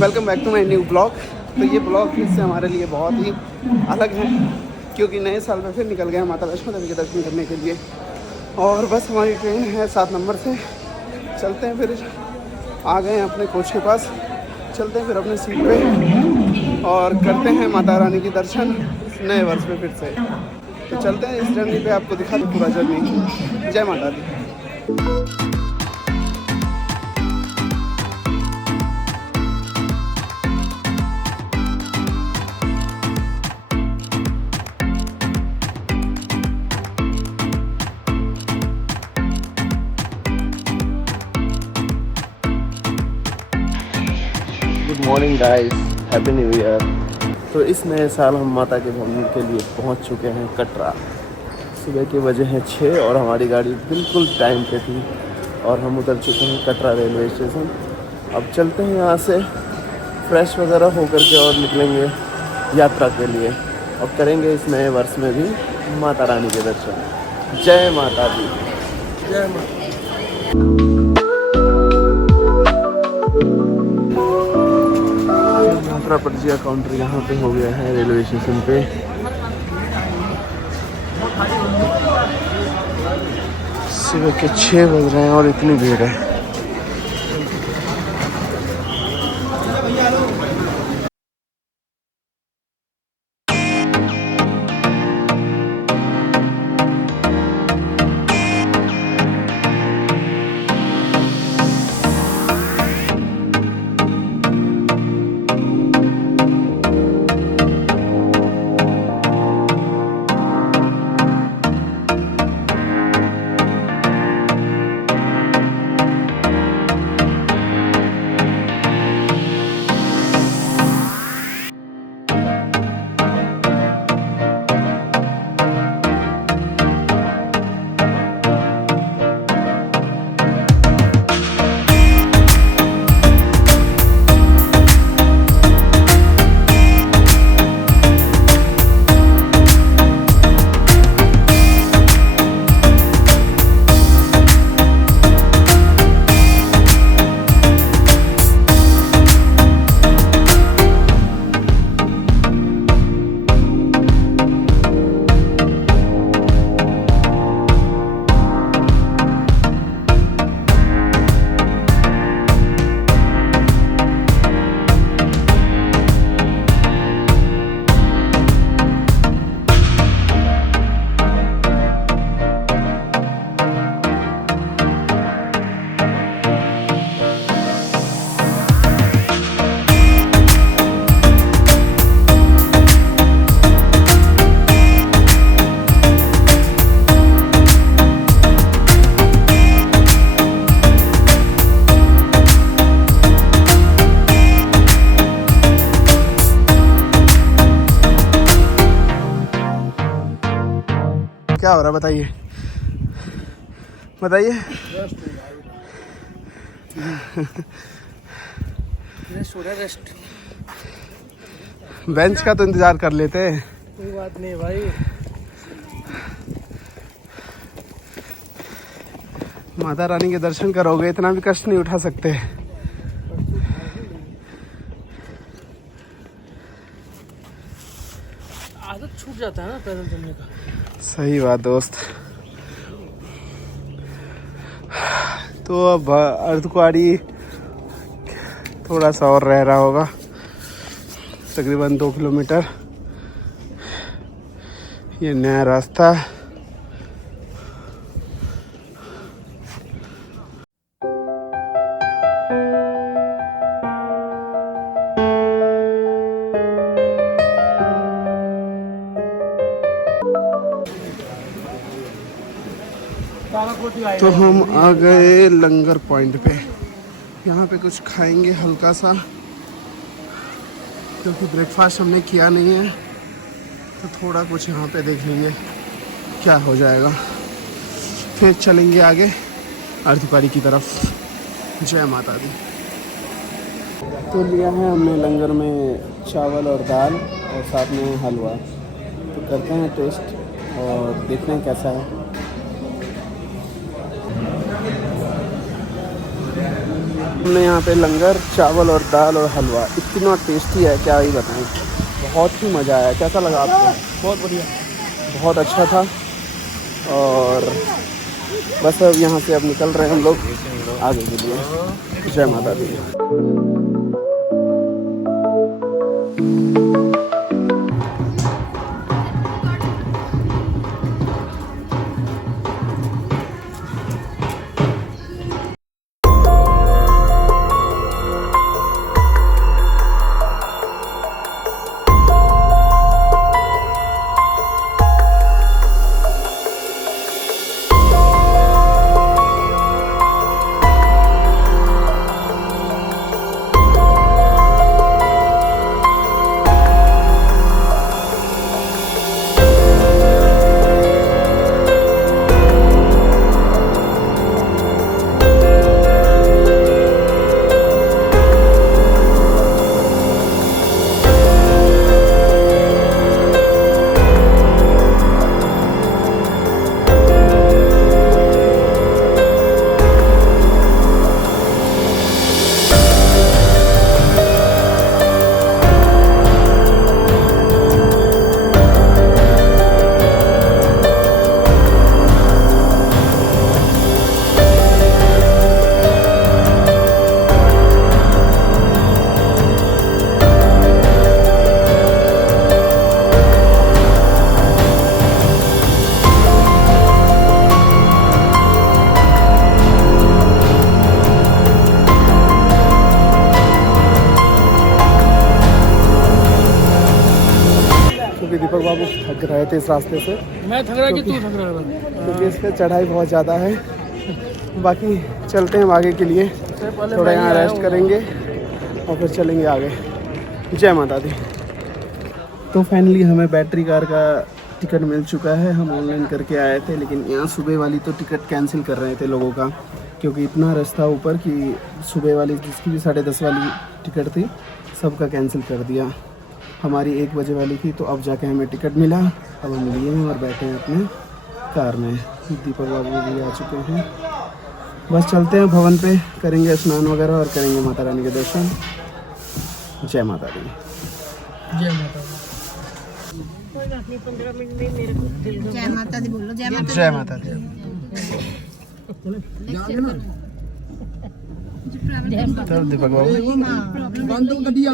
Welcome back to my new blog. तो ये blog फिर से हमारे लिए बहुत ही अलग है, क्योंकि नए साल में फिर निकल गए माता वैष्णो देवी के दर्शन करने के लिए। और बस हमारी ट्रेन है 7 नंबर से, चलते हैं फिर। आ गए हैं अपने कोच के पास, चलते हैं फिर अपने सीट पे और करते हैं माता रानी की दर्शन नए वर्ष में फिर से। तो चलते हैं इस जर्नी पे, आपको दिखा दो पूरा जर्नी। जय माता दी। Good morning guys, happy new year. तो इस नए साल हम माता के भवन के लिए पहुंच चुके हैं कटरा। सुबह के बजे हैं 6 और हमारी गाड़ी बिल्कुल टाइम पे थी और हम उतर चुके हैं कटरा रेलवे स्टेशन। अब चलते हैं यहाँ से फ्रेश वगैरह होकर के और निकलेंगे यात्रा के लिए और करेंगे इस नए वर्ष में भी माता रानी के दर्शन। जय माता दी। जय माता। यात्रा पर्ची काउंटर यहाँ पे हो गया है रेलवे स्टेशन पे। सुबह के 6 बज रहे हैं और इतनी भीड़ है। क्या हो रहा है बताइए, बताइए। रेस्ट बेंच का तो इंतजार कर लेते हैं। कोई बात नहीं भाई। माता रानी के दर्शन करोगे, इतना भी कष्ट नहीं उठा सकते। आदत छूट जाता है ना पैदल चलने का। सही बात दोस्त। तो अब अर्धकुंवारी थोड़ा सा और रह रहा होगा, तकरीबन 2 किलोमीटर। ये नया रास्ता। तो हम आ गए लंगर पॉइंट पे। यहाँ पे कुछ खाएंगे हल्का सा, क्योंकि ब्रेकफास्ट हमने किया नहीं है। तो थोड़ा कुछ यहाँ पे देख लेंगे क्या हो जाएगा, फिर चलेंगे आगे अर्धकुंवारी की तरफ। जय माता दी। तो लिया है हमने लंगर में चावल और दाल और साथ में हलवा। तो करते हैं टेस्ट और देखते हैं कैसा है। हमने यहाँ पे लंगर, चावल और दाल और हलवा, इतना टेस्टी है क्या ही बताएं, बहुत ही मज़ा आया। कैसा लगा आपको? बहुत बढ़िया। बहुत अच्छा था। और बस अब यहाँ से अब निकल रहे हैं हम लोग आगे के लिए। जय माता दी। क्योंकि दीपक बाबू थक रहे थे इस रास्ते से, मैं थक रहा कि तू थक रहा है? क्योंकि इस पर चढ़ाई बहुत ज़्यादा है। बाकी चलते हैं आगे के लिए, थोड़ा यहाँ रेस्ट करेंगे और फिर चलेंगे आगे। जय माता दी। तो फाइनली हमें बैटरी कार का टिकट मिल चुका है। हम ऑनलाइन करके आए थे, लेकिन यहाँ सुबह वाली तो टिकट कैंसिल कर रहे थे लोगों का, क्योंकि इतना रास्ता ऊपर कि सुबह वाली जिसकी भी 10:30 वाली टिकट थी सबका कैंसिल कर दिया। हमारी 1 बजे वाली थी, तो अब जाके हमें टिकट मिला। अब हम लिए हैं और बैठे हैं अपने कार में। दीपक बाबू भी आ चुके हैं। बस चलते हैं भवन पे, करेंगे स्नान वगैरह और करेंगे माता रानी के दर्शन। जय माता दी। जय माता दी। जय माता दी बोलो। जय माता जय माता दी। चल दीपक बाबू। कह दिया।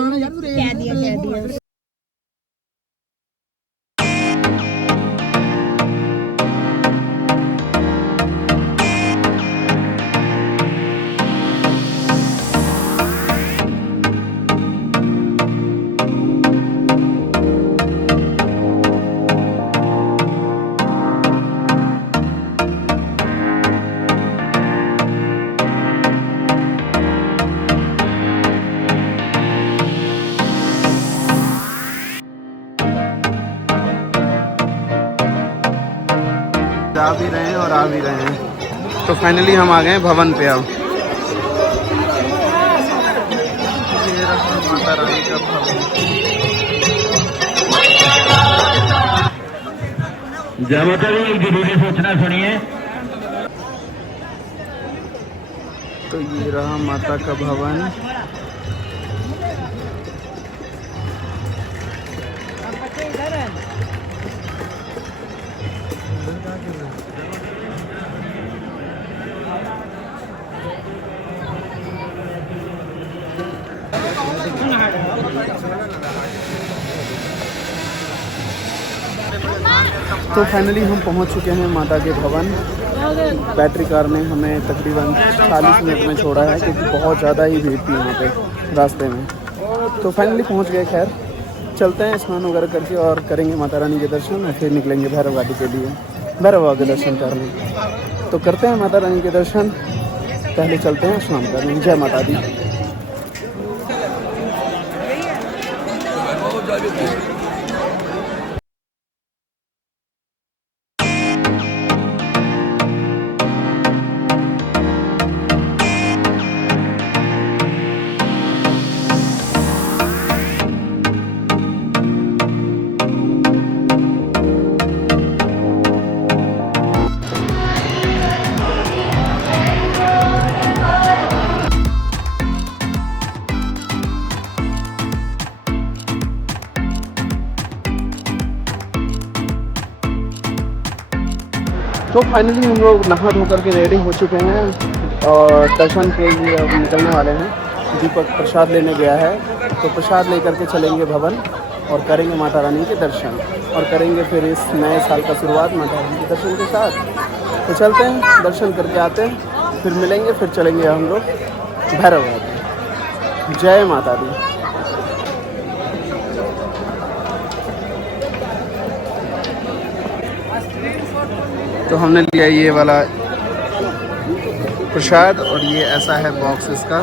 जा भी रहे हैं और आ भी रहे हैं। तो फाइनली हम आ गए भवन पे। अब ये रहा माता रानी का भवन। जय माता दी। एक जरूरी सूचना सुनिए। तो ये रहा माता का भवन। तो फाइनली हम पहुंच चुके हैं माता के भवन। बैटरी कार ने हमें तकरीबन 40 मिनट में छोड़ा है, क्योंकि बहुत ज़्यादा ही भीड़ थी यहाँ पे रास्ते में। तो फाइनली पहुंच गए। खैर चलते हैं स्नान वगैरह करके और करेंगे माता रानी के दर्शन, और फिर निकलेंगे भैरव घाटी के लिए, भैरव बाबा के दर्शन करने। तो करते हैं माता रानी के दर्शन, पहले चलते हैं स्नान करने। जय माता दी। तो फाइनली हम लोग नहा धो करके रेडी हो चुके हैं और दर्शन के लिए अब निकलने वाले हैं। दीपक प्रसाद लेने गया है, तो प्रसाद लेकर के चलेंगे भवन और करेंगे माता रानी के दर्शन और करेंगे फिर इस नए साल का शुरुआत माता रानी के दर्शन के साथ। तो चलते हैं, दर्शन करके आते हैं, फिर मिलेंगे, फिर चलेंगे हम लोग भैरव घाट। जय माता दी। तो हमने लिया ये वाला प्रसाद और ये ऐसा है बॉक्स इसका।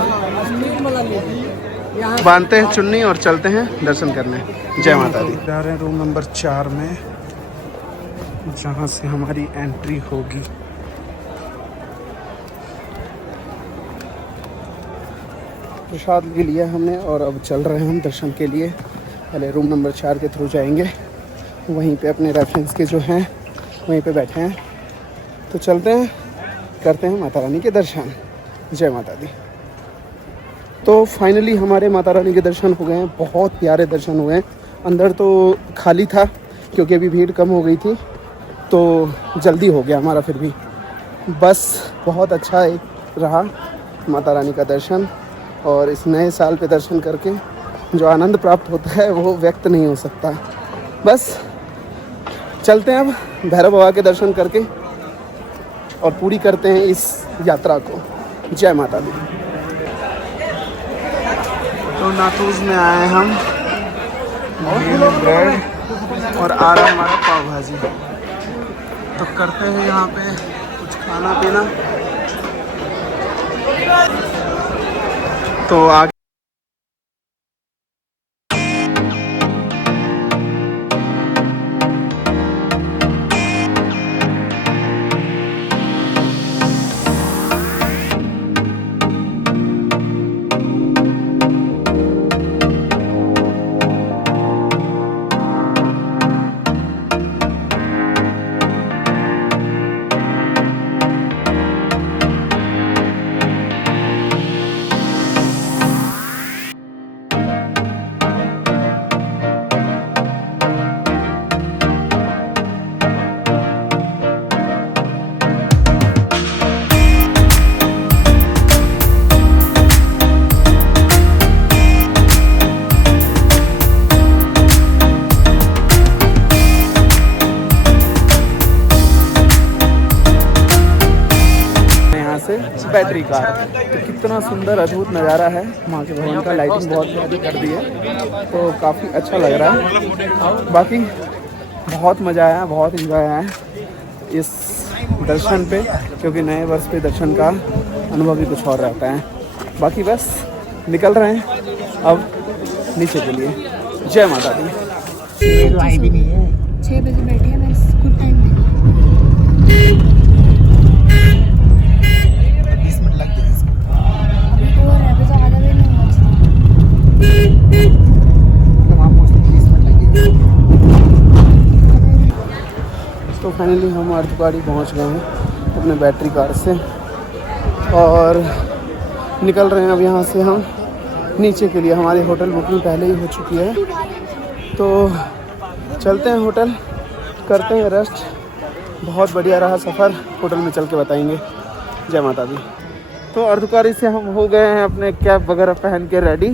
बांधते हैं चुन्नी और चलते हैं दर्शन करने। जय माता दी। जा रहे हैं रूम नंबर 4 में, जहाँ से हमारी एंट्री होगी। प्रसाद ले लिया हमने और अब चल रहे हैं हम दर्शन के लिए। पहले रूम नंबर 4 के थ्रू जाएंगे, वहीं पे अपने रेफरेंस के जो हैं वहीं पे बैठे हैं। तो चलते हैं, करते हैं माता रानी के दर्शन। जय माता दी। तो फाइनली हमारे माता रानी के दर्शन हो गए हैं, बहुत प्यारे दर्शन हुए हैं। अंदर तो खाली था क्योंकि अभी भीड़ कम हो गई थी, तो जल्दी हो गया हमारा। फिर भी बस बहुत अच्छा रहा माता रानी का दर्शन, और इस नए साल पे दर्शन करके जो आनंद प्राप्त होता है वो व्यक्त नहीं हो सकता। बस चलते हैं अब भैरव बाबा के दर्शन करके और पूरी करते हैं इस यात्रा को। जय माता दी। तो नाथूज में आए हम, ब्रेड और आ रहा हमारा पाव भाजी। तो करते हैं यहाँ पे कुछ खाना पीना। तो आगे बैटरी कार। तो कितना सुंदर अद्भुत नज़ारा है माँ के भवन का। लाइटिंग बहुत प्यारी कर दी है, तो काफ़ी अच्छा लग रहा है। बाकी बहुत मज़ा आया, बहुत इंजॉय आया इस दर्शन पे, क्योंकि नए वर्ष पे दर्शन का अनुभव भी कुछ और रहता है। बाकी बस निकल रहे हैं अब नीचे के लिए। जय माता दी। 6 बजे बैठे हैं, बस कुछ टाइम नहीं। तो फाइनली हम अर्धपाड़ी पहुंच गए हैं अपने बैटरी कार से और निकल रहे हैं अब यहाँ से हम नीचे के लिए। हमारी होटल बुकिंग पहले ही हो चुकी है, तो चलते हैं होटल, करते हैं रेस्ट। बहुत बढ़िया रहा सफ़र, होटल में चल के बताएंगे। जय माता दी। तो अर्धकारी से हम हो गए हैं अपने कैप वगैरह पहन के रेडी,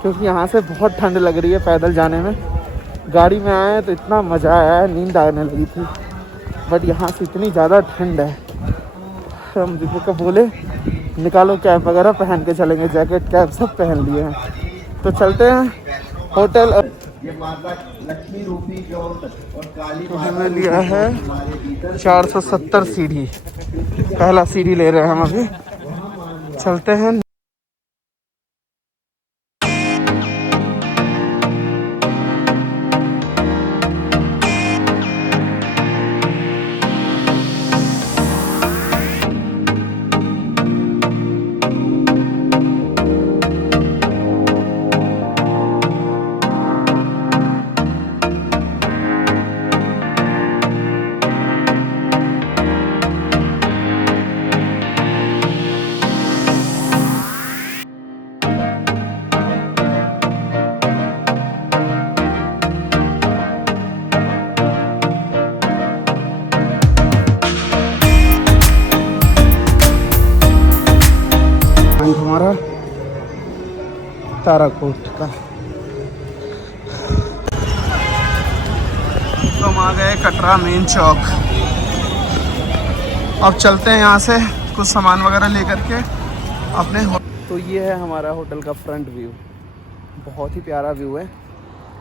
क्योंकि यहाँ से बहुत ठंड लग रही है पैदल जाने में। गाड़ी में आए तो इतना मज़ा आया, नींद आने लगी थी, बट यहाँ से इतनी ज़्यादा ठंड है। हम दीपक को बोले निकालो कैप वगैरह, पहन के चलेंगे, जैकेट कैप सब पहन लिए हैं। तो चलते हैं होटल। तो हमें लिया है 470 सीढ़ी, पहला सीढ़ी ले रहे हैं हम अभी। चलते हैं। हमारा ताराकोट का। तो हम आ गए कटरा मेन चौक। अब चलते हैं यहाँ से कुछ सामान वगैरह लेकर के अपने। तो ये है हमारा होटल का फ्रंट व्यू। बहुत ही प्यारा व्यू है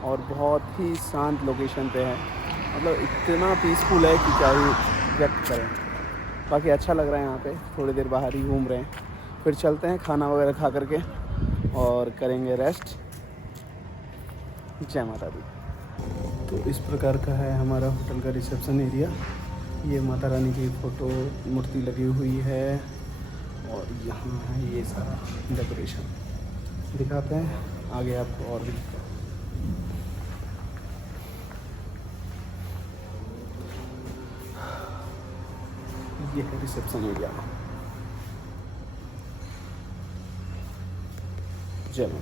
और बहुत ही शांत लोकेशन पे है। मतलब इतना पीसफुल है कि क्या ही व्यक्त करें। बाकी अच्छा लग रहा है यहाँ पे। थोड़ी देर बाहर ही घूम रहे हैं, फिर चलते हैं खाना वगैरह खा करके और करेंगे रेस्ट। जय माता दी। तो इस प्रकार का है हमारा होटल का रिसेप्शन एरिया। ये माता रानी की फ़ोटो मूर्ति लगी हुई है और यहाँ है ये सारा डेकोरेशन। दिखाते हैं आगे आपको और भी। ये है रिसेप्शन एरिया। जय माता।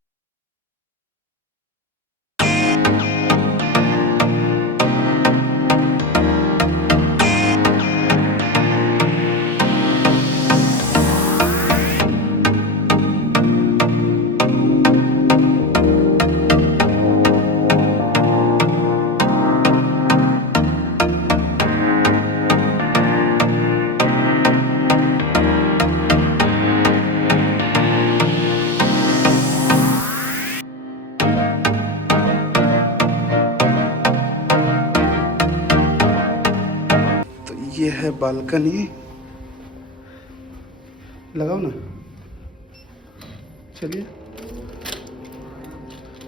ये है बालकनी। लगाओ ना, चलिए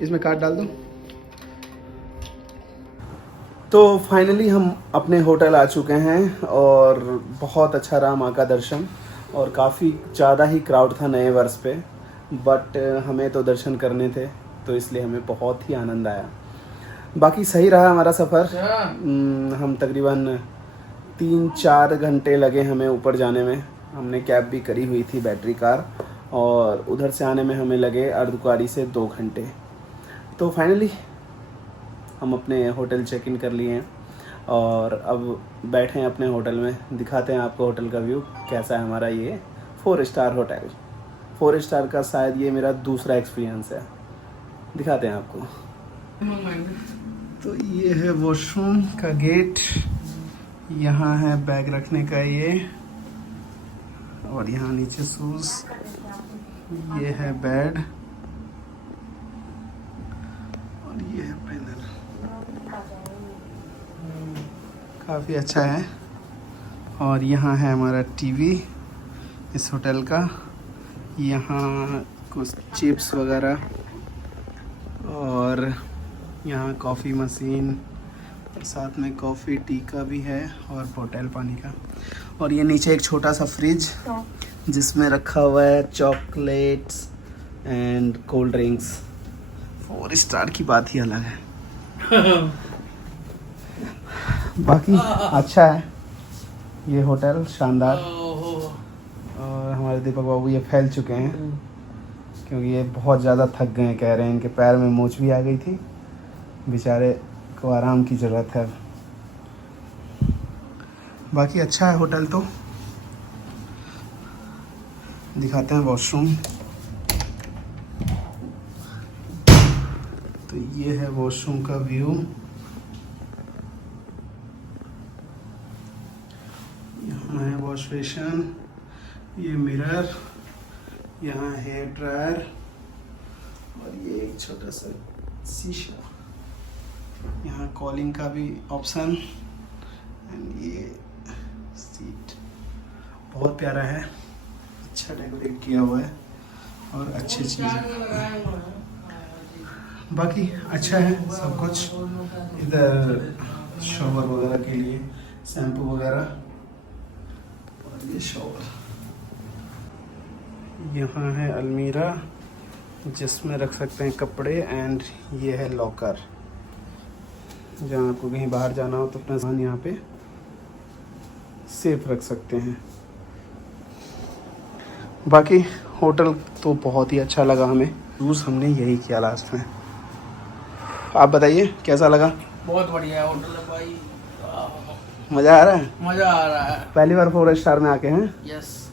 इसमें कार्ड डाल दो। तो फाइनली हम अपने होटल आ चुके हैं और बहुत अच्छा रहा माँ का दर्शन। और काफ़ी ज़्यादा ही क्राउड था नए वर्ष पे, बट हमें तो दर्शन करने थे तो इसलिए हमें बहुत ही आनंद आया। बाकी सही रहा हमारा सफ़र। हम तकरीबन 3-4 घंटे लगे हमें ऊपर जाने में। हमने कैब भी करी हुई थी, बैटरी कार, और उधर से आने में हमें लगे अर्धकुंवारी से 2 घंटे। तो फाइनली हम अपने होटल चेक इन कर लिए हैं और अब बैठे हैं अपने होटल में। दिखाते हैं आपको होटल का व्यू कैसा है हमारा। ये 4 स्टार होटल, 4 स्टार का शायद ये मेरा दूसरा एक्सपीरियंस है। दिखाते हैं आपको। तो ये है वॉशरूम का गेट। यहाँ है बैग रखने का ये, और यहाँ नीचे शूज। ये है बेड और ये है पैनल। काफ़ी अच्छा है। और यहाँ है हमारा टीवी इस होटल का। यहाँ कुछ चिप्स वगैरह, और यहाँ कॉफ़ी मशीन, साथ में कॉफ़ी टी का भी है और बोतल पानी का। और ये नीचे एक छोटा सा फ्रिज जिसमें रखा हुआ है chocolates and cold drinks. 4 star की बात ही अलग है। बाकी अच्छा है ये होटल, शानदार। और हमारे दीपक बाबू ये फैल चुके हैं क्योंकि ये बहुत ज़्यादा थक गए हैं। कह रहे हैं इनके पैर में मोच भी आ गई थी, बेचारे को आराम की ज़रूरत है। बाकी अच्छा है होटल। तो दिखाते हैं वॉशरूम। तो ये है वॉशरूम का व्यू। यहाँ है वॉश बेसिन, ये मिरर, यहाँ हेयर ड्रायर, और ये एक छोटा सा शीशा। यहाँ कॉलिंग का भी ऑप्शन, एंड ये सीट बहुत प्यारा है। अच्छा डेकोरेट किया हुआ है और अच्छी चीज़। बाकी अच्छा है सब कुछ। इधर शॉवर वगैरह के लिए शैम्पू वगैरह, और ये शॉवर। यहाँ है अलमीरा जिसमें रख सकते हैं कपड़े, एंड ये है लॉकर जहाँ आपको कहीं बाहर जाना हो तो अपना सामान यहाँ पे सेफ रख सकते हैं। बाकी होटल तो बहुत ही अच्छा लगा हमें। यूज़ हमने यही किया लास्ट में। आप बताइए कैसा लगा? बहुत बढ़िया है होटल है भाई। मज़ा आ रहा है? मजा आ रहा है। पहली बार 4 स्टार में आके हैं? यस।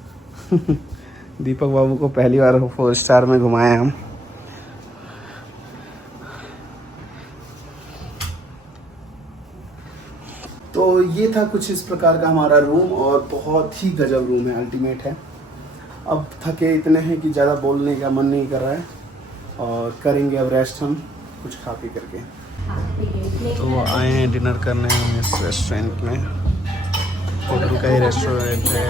दीपक बाबू को पहली बार 4 स्टार में घुमाए हम। तो ये था कुछ इस प्रकार का हमारा रूम, और बहुत ही गजब रूम है, अल्टीमेट है। अब थके इतने हैं कि ज़्यादा बोलने का मन नहीं कर रहा है, और करेंगे अब रेस्ट हम कुछ खा पी करके। तो वो आए हैं डिनर करने इस रेस्टोरेंट में, होटल का ही रेस्टोरेंट है।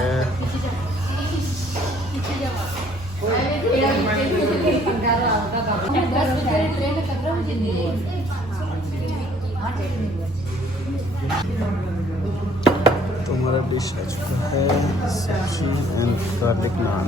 तो हमारा डिश आ चुका है, सब्जी एंड गार्लिक नान।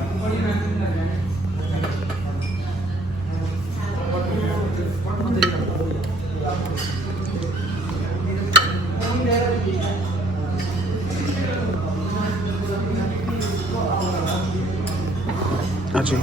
हाँ जी,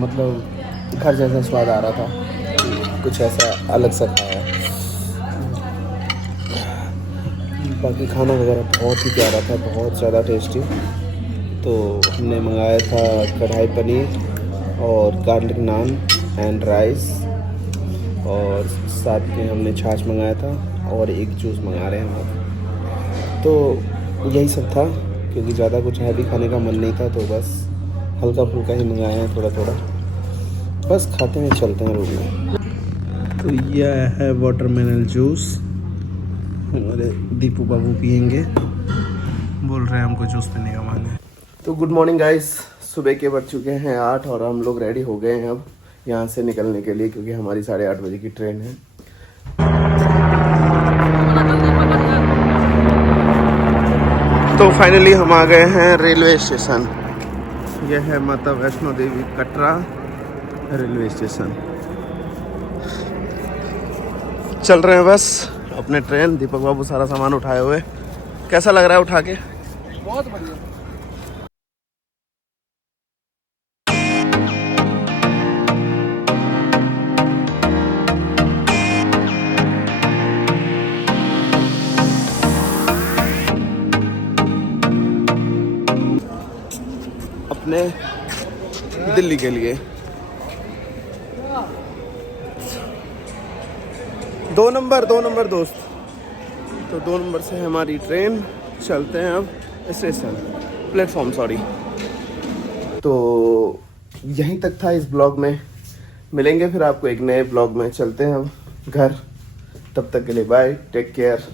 मतलब घर जैसा स्वाद आ रहा था, कुछ ऐसा अलग सा खाया। बाकी खाना वगैरह बहुत ही प्यारा था, बहुत ज़्यादा टेस्टी। तो हमने मंगाया था कढ़ाई पनीर और गार्लिक नान एंड राइस, और साथ में हमने छाछ मंगाया था और एक जूस मंगा रहे हैं हम। तो यही सब था, क्योंकि ज़्यादा कुछ हैवी खाने का मन नहीं था, तो बस हल्का फुल्का ही मंगाए हैं, थोड़ा थोड़ा बस खाते हैं, चलते हैं रूम में। तो यह है वाटरमेलन जूस, हमारे दीपू बाबू पियेंगे, बोल रहे हैं हमको जूस पीने का मन है। तो गुड मॉर्निंग गाइस, सुबह के बज चुके हैं 8 और हम लोग रेडी हो गए हैं अब यहाँ से निकलने के लिए, क्योंकि हमारी 8:30 बजे की ट्रेन है। तो फाइनली हम आ गए हैं रेलवे स्टेशन। यह है माता वैष्णो देवी कटरा रेलवे स्टेशन। चल रहे हैं बस अपने ट्रेन। दीपक बाबू सारा सामान उठाए हुए। कैसा लग रहा है उठा के? बहुत बढ़िया। अपने दिल्ली के लिए 2 नंबर दोस्त। तो 2 नंबर से है हमारी ट्रेन, चलते हैं अब स्टेशन, प्लेटफॉर्म सॉरी। तो यहीं तक था इस ब्लॉग में, मिलेंगे फिर आपको एक नए ब्लॉग में। चलते हैं अब घर, तब तक के लिए बाय, टेक केयर।